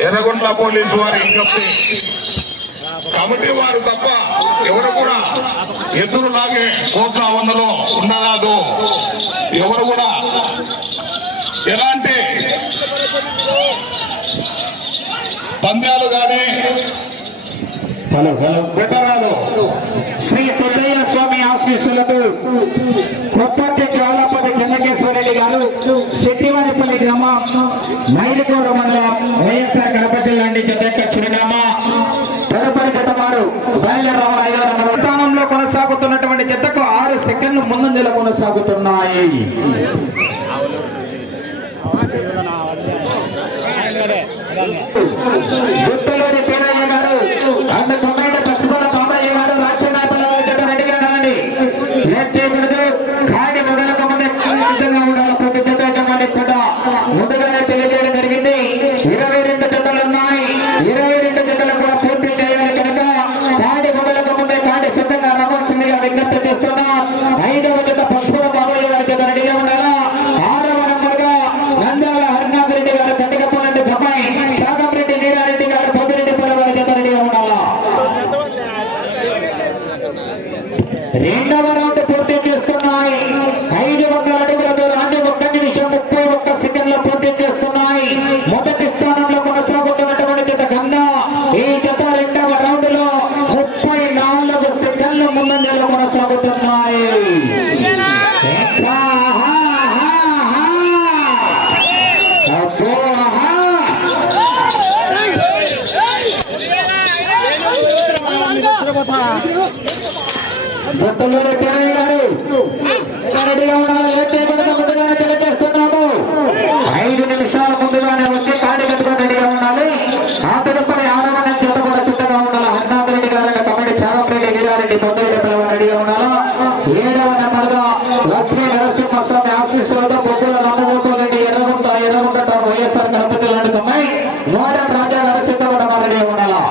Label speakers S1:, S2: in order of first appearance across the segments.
S1: Erragonda police వారి విజ్ఞప్తి. Committee వారు తప్ప ఎవరు కూడా ఎదురులాగే కోట్ల వందలో ఉండరాదు ఎవరు కూడా ఎలాంటి పంద్యాలు కానీ
S2: హలో హలో
S1: పెట్టరాదు
S2: శ్రీ సుబ్బయ్య స్వామి ఆశీస్సులతో కొప్పటి చోళపతి చెన్నకేశ్వరరెడ్డి గారు శెట్టివారిపల్లి గ్రామం మైలుకోడు మండలం వైఎస్ఆర్ కడప జిల్లా నుండి చిరునామా. తదుపరి జత స్థానంలో కొనసాగుతున్నటువంటి జతకు ఆరు సెకండ్లు ముందంజలో కొనసాగుతున్నాయి గుట్టలోని పేరయ్య గారు అంత తొమ్మిది పశువుల బాబయ్య గారు రాజ్యనాయకుల జత రెడీగా ఉండండి లేట్ చేయకూడదు ఖాళీ మొదలకు ముందే సిద్ధంగా ఉండాలి ప్రతి జత యజమాని కూడా ముందుగానే తెలియజేయడం జరిగింది ఇరవై రెండు జతలు ఉన్నాయి ఇరవై రెండు జతలు కూడా పూర్తి చేయాలి కనుక ఖాళీ మొదలకు ముందే ఖాళీ సిద్ధంగా రావాల్సిందిగా విజ్ఞప్తి చేస్తున్నాం ఐదవ జత పశువుల బాబయ్య గారి జత రెడీగా ఉండాలా ఆరవ నంబర్గా నంద్యాల హరినాథ్ రెడ్డి గారు తండ్రికప్పనండి జపాయ్ శాగంరెడ్డి వీరారెడ్డి గారు పొద్దురెడ్డి వారి జత రెడీగా ఉండాలా రెండవ రౌండ్ పూర్తి చేస్తున్నాయి ఐదు వందల అడుగుల దూరాన్ని ఒక్క నిమిషం ముప్పై ఒక్క సెకండ్ల పూర్తి చేస్తున్నాయి మొదటి స్థానంలో కొనసాగుతున్నటువంటి జత కన్నా ఈ జత రెండవ రౌండ్లో ముప్పై నాలుగు సెకండ్ల ముందంజలో కొనసాగుతున్నాయి ఎట్లా? ఆహా, ఆహా, ఆహా. అబ్బో, ఆహా. గుర్తులోని పేరయ్య గారు. రెడీగా ఉండాలి లేట్ చేయకుండా ముందుగానే తెలియజేస్తున్నాము ఐదు నిమిషాల ముందుగానే వచ్చి కాడి కట్టుకొని రెడీగా ఉండాలి. ఆ తదుపరి ఆరవ చేత కూడా చిత్తగా ఉండాలి. హరినాథ్ గారు కమిటీ చాలా ప్రియ పొద్దురెడ్డి తొందరగా రెడీగా ఉండాలి. ఏడవ నెంబర్గా లక్ష్మీ నరసింహస్వామి ఆశీస్సులతో బొగ్గుల రామగోపాల్ రెడ్డి ఎర్రగుంట ఎర్రగుంట టౌన్ వైఎస్ఆర్ కడప జిల్లా అమ్మాయి మోడల్ రాజా గారు సిద్ధపడ రెడీగా ఉండాలా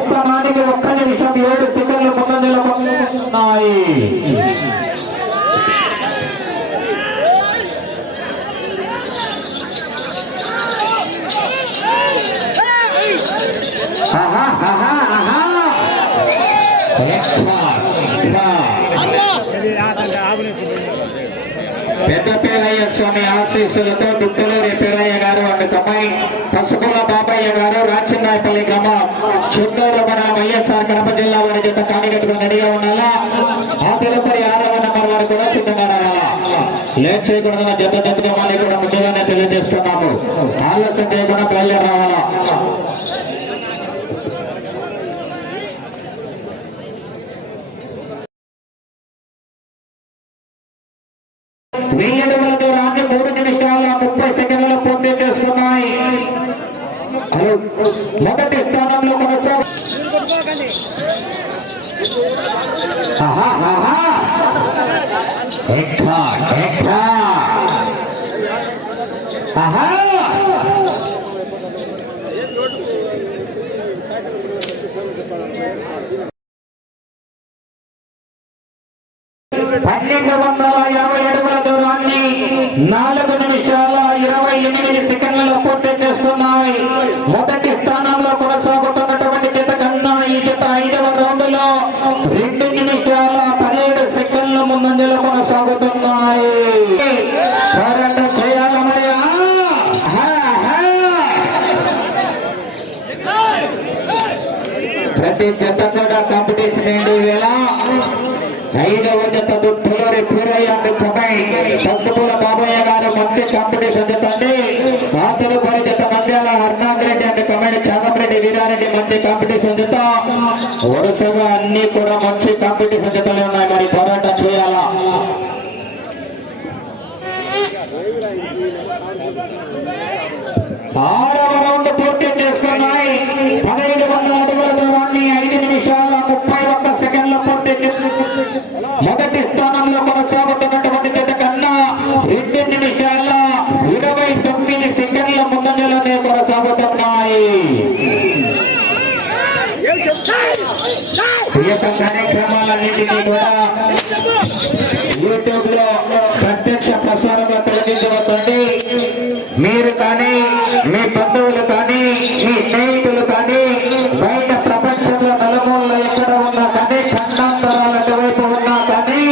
S2: స్థానానికి ఒక్క నిమిషం ఏడు సెకండ్లు ముందంజలో ఉన్నాయి ఆహా, ఆహా, ఆహా. పెద్దపేలయ్య స్వామి ఆశీస్సులతో దుట్టలూరి పేరయ్య గారు అండ్ తమ్మాయి పసుపుల బాబయ్య గారు రాచన్నాయపల్లి గ్రామం చుట్టూరు మన వైఎస్ఆర్ కడప జిల్లా వారి చేత కానిగట్టుగా రెడీగా ఉండాలా ఆ తదుపరి ఆరవ నెంబర్ వారు కూడా సిద్ధంగా రావాలా లేట్ చేయకూడదన్న జత జతగా మళ్ళీ కూడా ముందుగానే తెలియజేస్తున్నాము ఆలస్యం చేయకుండా బయలుదేరి రావాలా? వెయ్యి అడుగుల దూరాన్ని మూడు నిమిషాల ముప్పై సెకండ్లలో పూర్తి చేసుకున్నాయి. మొదటి స్థానంలో కొనసాగు పన్నెండు వందల యాభై అడుగుల దూరాన్ని నాలుగు నిమిషాల ఇరవై ఎనిమిది సెకండ్లలో పూర్తి చేస్తున్నాయి. మొదటి స్థానంలో కొనసాగుతున్నటువంటి జత కన్నా ఈ జత ఐదవ రౌండ్లో రెండు నిమిషాల పదిహేడు సెకండ్ల ముందంజలో కొనసాగుతున్నాయి. ప్రతి జత కూడా కాంపిటీషన్ ఏంటి వేళ ఐదవ జత దుట్టులోని పూరయ్య కమాయి పసుపుల బాబయ్య గారు మంచి కాంపిటీషన్ చెప్పండి అండి ఆ తదుపరి జత మండ్యాల హర్నాథ్ అండ్ కమాండ్ చాగంరెడ్డి వీరారెడ్డి మంచి కాంపిటీషన్ జత వరుసగా అన్ని కూడా మంచి కాంపిటీషన్ జతలే ఉన్నాయి. మరి పోరాటం చేయాలా? ఆ రౌండ్ పూర్తి చేస్తున్నాయి పదహైదు వందల అడుగుల దూరాన్ని ఐదు నిమిషాల ముప్పై ఒక్క సెకండ్ల పూర్తి చేస్తున్నాయి మొదటి స్థానంలో కొనసాగుతున్నటువంటి జత కన్నా రెండు నిమిషాల ఇరవై తొమ్మిది సెకండ్ల ముందంజలోనే కొనసాగుతున్నాయి ఈ యొక్క కార్యక్రమాన్ని కార్యక్రమాలన్నింటినీ కూడా యూట్యూబ్లో ప్రత్యక్ష ప్రసారంగా తొలగించబోతోంది మీరు కానీ మీ బంధువులు కానీ మీ స్నేహితులు కానీ బయట ప్రపంచంలో నలుమూలలో ఎక్కడ ఉన్నా కానీ ఖండాంతరాల వైపు ఉన్నా కానీ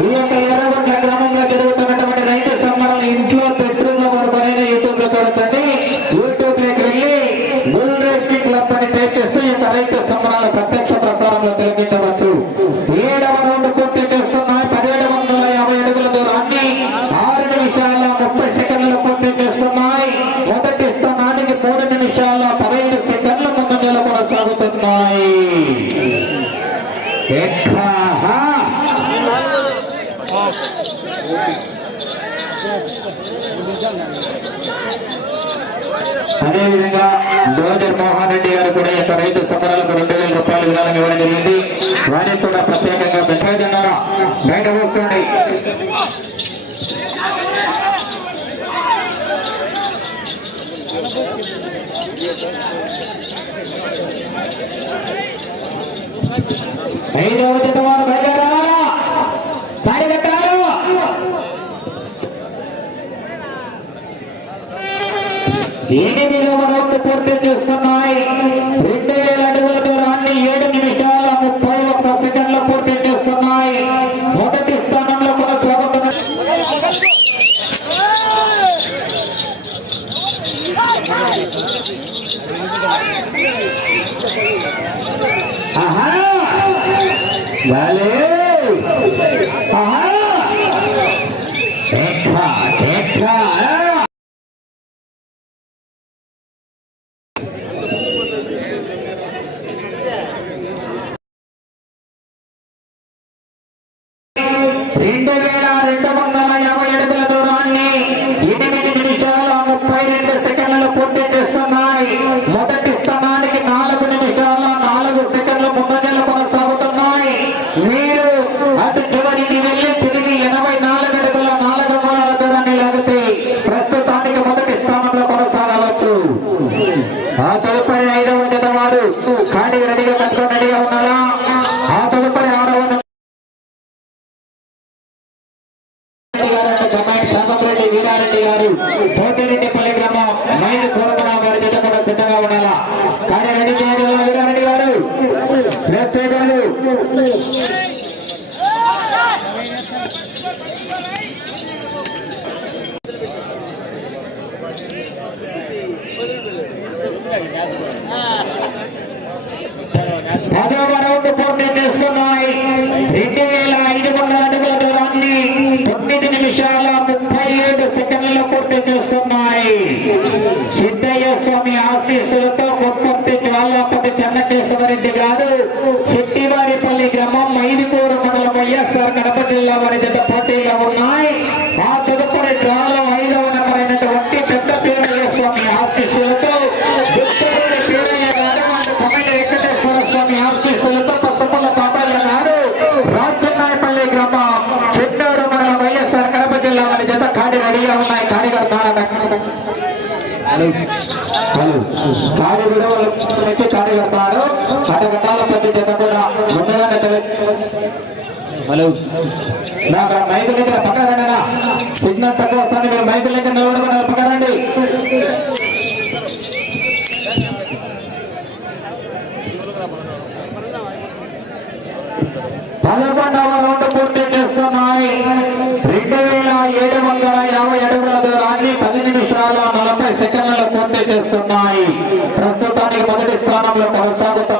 S2: ఈ యొక్క ఎర్రగొండ గ్రామంలో జరుగుతున్నటువంటి రైతు సంబరం ఇంట్లో బెడ్రూమ్లో పైన యూట్యూబ్లో చూడొచ్చండి యూట్యూబ్లోకి వెళ్ళి బుల్ రేసింగ్ క్లబ్ అని టైప్ చేస్తూ ఈ యొక్క రైతు సంబరాల ప్రత్యక్ష ప్రసారంలో తిలకించవచ్చు ఏడవ రౌండ్ పూర్తి చేస్తున్నాయి పదిహేడు వందల యాభై అడుగుల దూరాన్ని ఆరు నిమిషాల ముప్పై సెకండ్లు పూర్తి చేస్తున్నాయి మొదటి స్థానానికి మూడు నిమిషాల పదహైదు సెకండ్ల ముందంజలు కొనసాగుతున్నాయి ఎక్కాహా. అదేవిధంగా డోజర్ మోహన్ రెడ్డి గారు కూడా యొక్క రైతు సంబరాలకు రెండు వేల రూపాయలు విధానం ఇవ్వడం జరిగింది. వారికి కూడా ప్రత్యేకంగా పెట్టేదన్నారా బయట కూర్చోండి ఐదవ జత బయట ఎనిమిదవ రౌండ్ పూర్తి చేస్తున్నాయి రెండు వేల అడుగుల దూరాన్ని ఏడు నిమిషాల ముప్పై ఒక్క సెకండ్ల పూర్తి చేస్తున్నాయి మొదటి స్థానంలో కొనసాగుతున్న ఆహా భలే ఆహా ఎట్లా ఎట్లా రెండు వేల రెండు వందల యాభై అడుగుల దూరాన్ని ఎనిమిది నిమిషాల ముప్పై రెండు సెకండ్లు పూర్తి చేస్తున్నాయి మొదటి స్థానానికి నాలుగు నిమిషాల నాలుగు సెకండ్ల ముందంజలు కొనసాగుతున్నాయి మీరు అటు చివరికి వెళ్ళి తిరిగి ఎనభై నాలుగు అడుగుల నాలుగు మూలాల దూరాన్ని లాగితే ప్రస్తుతానికి మొదటి స్థానంలో కొనసాగవచ్చు ఆ తదుపరి ఐదవ జత వారు కాడి రెడీగా కట్టుకొని రెడీగా ఉన్నారా ఆ తదుపరి ఆరవ శాంతరెడ్డి వీరారెడ్డి గారు పోతిరెడ్డిపల్లి గ్రామం మైలు కోరమరావు గారి జత కూడా సిద్ధంగా ఉండాలా కానీ రెడీ చేయండి వీరారెడ్డి గారు లెఫ్ట్ చేయగలరు పదవ రౌండ్ పూర్తి చేసుకున్నాయి. రెండు వేల ఐదు వందల అడుగుల దూరాన్ని తొమ్మిది నిమిషాల ముప్పై ఏడు సెకండ్లలో పూర్తి చేస్తున్నాయి. సిద్ధయ్య స్వామి ఆశీస్సులతో కొప్పర్తి జ్వాలాపతి చెన్నకేశ్వరరెడ్డి గారు శెట్టివారిపల్లి గ్రామం మైదుకూరు మండలం వైఎస్ఆర్ జిల్లా వారి జత పోటీగా ఉన్నాయి. ఆ తదుపరి డ్రాలో ఐదవ నెంబర్ అయినటువంటి పెద్ద పీరయ్య స్వామి ఆశీస్సులతో పీరయ్య గారు వెంకటేశ్వర స్వామి ఆశీస్సులతో పసుపుల పాపయ్య గారు రాజన్నాయపల్లి గ్రామం చెన్నూరు మండలం వైఎస్ఆర్ కడప జిల్లా వారి జత కాడి రెడీగా ఉన్నాయి. కార్యకర్త కాడి కార్యకర్తాడు అటగట్టాల ప్రతి జత కూడా ముందుగానే హలో. నాకు దగ్గర సిగ్నల్ తక్కువ మీరు దగ్గర పదకొండవ రౌండ్ పూర్తి చేస్తున్నాయి. రెండు వేల ఏడు వందల యాభై అడుగుల దూరాన్ని పది నిమిషాల నలభై సెకండ్లలో పూర్తి చేస్తున్నాయి. ప్రస్తుతానికి మొదటి స్థానంలో కొనసాగుతున్నాయి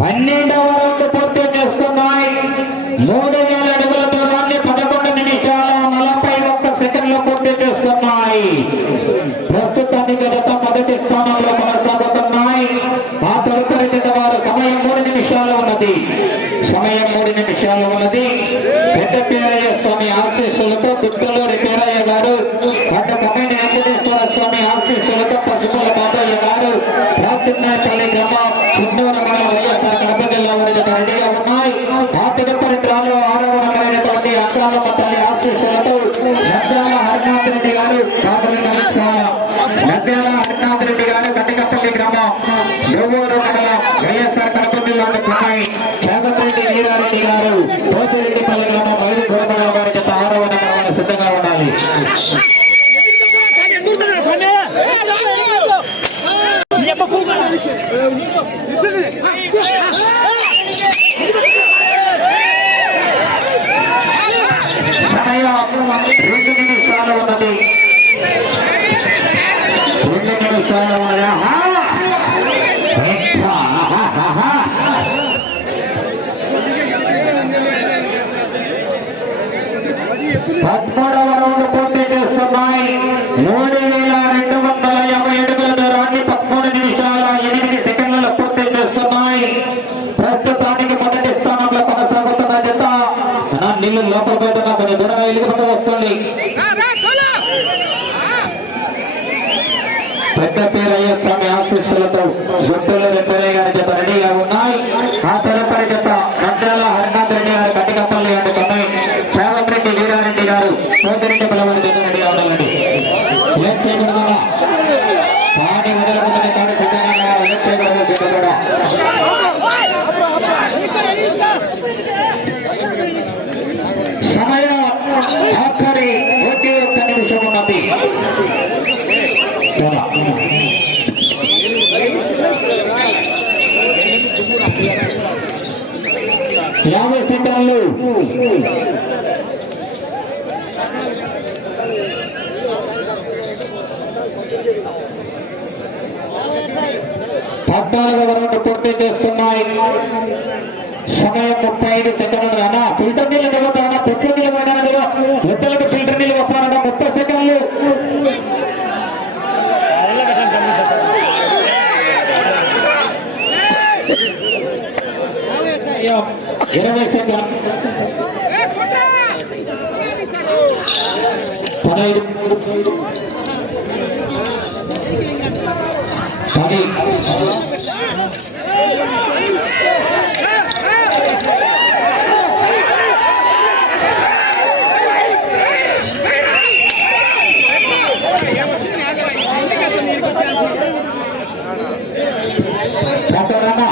S2: పన్నెండవ రౌండ్ పూర్తి చేస్తున్నాయి. మూడు వేల అడుగుల దూరాన్ని పదకొండు నిమిషాల నలభై ఒక్క సెకండ్లు పూర్తి చేస్తున్నాయి ప్రస్తుతానికి గత మొదటి స్థానంలో కొనసాగుతున్నాయి ఆ తదుపరి జత వారు సమయం మూడు నిమిషాలు ఉన్నది సమయం మూడు నిమిషాలు ఉన్నది పెద్ద పేరయ్య స్వామి ఆశీస్సులతో దుర్గలూరి పేరయ్య గారు పెద్ద కమిటీ వెంకటేశ్వర స్వామి ఆశీస్సులతో పసుపుల కాదయ్య గారు రాజున్నపల్లి గ్రామం చిన్నూరు మండలం వైఎస్ఆర్ కడప జిల్లా వారి జత రెడీగా ఉన్నాయి ఆ తదుపరి డ్రాలో ఆరవ నగరైనటువంటి అక్రాలమ్మ తల్లి ఆశీస్సులతో నంద్యాల హరినాథ్ రెడ్డి గారు ప్రాథమిక పాఠశాల నంద్యాల హరినాథ్ రెడ్డి గారు కటికపల్లి గ్రామం యువూరు మండలం వైఎస్ఆర్ కడప జిల్లాకు ఉన్నాయి చాగపల్లి వీరారెడ్డి గారు పోతిరెడ్డిపల్లి గ్రామం మైలు గురమరావు గారి జత ఆరవ నగరం సిద్ధంగా ఉండాలి సమయం రెండు నిమిషాలు ఉన్నది రెండు నిమిషాలు ఉన్నది ఆహా! ఎట్లా? ఆహాహాహా! పదమూడవ రౌండ్ పూర్తి చేస్తున్నాయి మూడు వేల రెండు వందల యాభై అడుగుల దూరాన్ని పదమూడు నిమిషాల ఎనిమిది సెకండ్లలో పూర్తి చేస్తున్నాయి ప్రస్తుతానికి మొదటి స్థానంలో కొనసాగుతున్న జత నీళ్ళు లోపల పోతున్నా కొన్ని దూరంగా ఎలుగుపట్టు వస్తుంది. పెద్ద పేరయ్య స్వామి ఆశీస్సులతో గుర్తులు రెడ్డి గారి జత రెడీగా ఉన్నాయి. ఆ తదుపరి జత నంద్యాల హరినాథ్ రెడ్డి గారి కటికపల్లి గారి కన్నయ్య రేవంత్ వీరారెడ్డి గారు సోదరెడ్డి పిల్లవారి జత రెడీగా ఉండాలండి లేట్ చేయకూడదు పాడి వదలకుండా తాను సిద్ధంగా లేట్ చేయకూడదు జత కూడా సమయం ఆఖరి ఒకే ఒక్క నిమిషం ఉన్నది చాలా. యాభై సీటర్లు. పద్నాలుగవ రౌండ్ పోటీ చేస్తున్నాయి. సమయం ముప్పై ఐదు సెకండ్లు. అన్న ఫిల్టర్ నీళ్ళు దిగుతారన్న పొట్లు నీళ్ళు పోయినా మీరు ఎద్దలకు ఫిల్టర్ నీళ్ళు వస్తారన్న ముప్పై సెకండ్లు. Yeah. ఇరవై సెకండ్. పదహైదు. పది. డాక్టర్ రన్న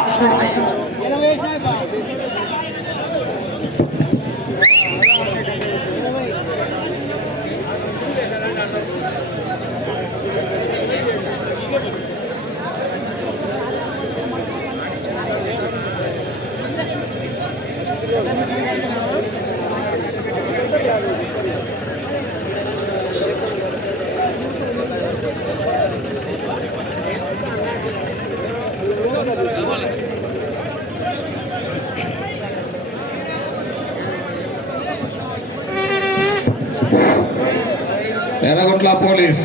S1: ఎర్రగొట్ల పోలీస్.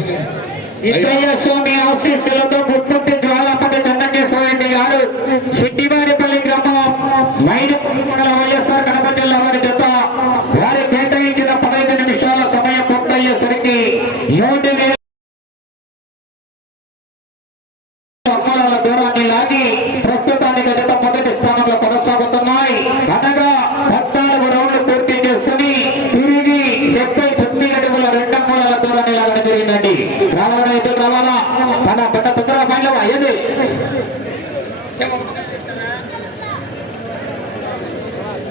S2: ఇద్దయ్య స్వామి ఆశీస్సులతో గుర్తుంటి జ్వాలపల్లి చెన్నకేశ్వరరెడ్డి గారు. సిట్టివారిపల్లి గ్రామం మైడు మండల వైఎస్ఆర్ కడప జిల్లా వారి జత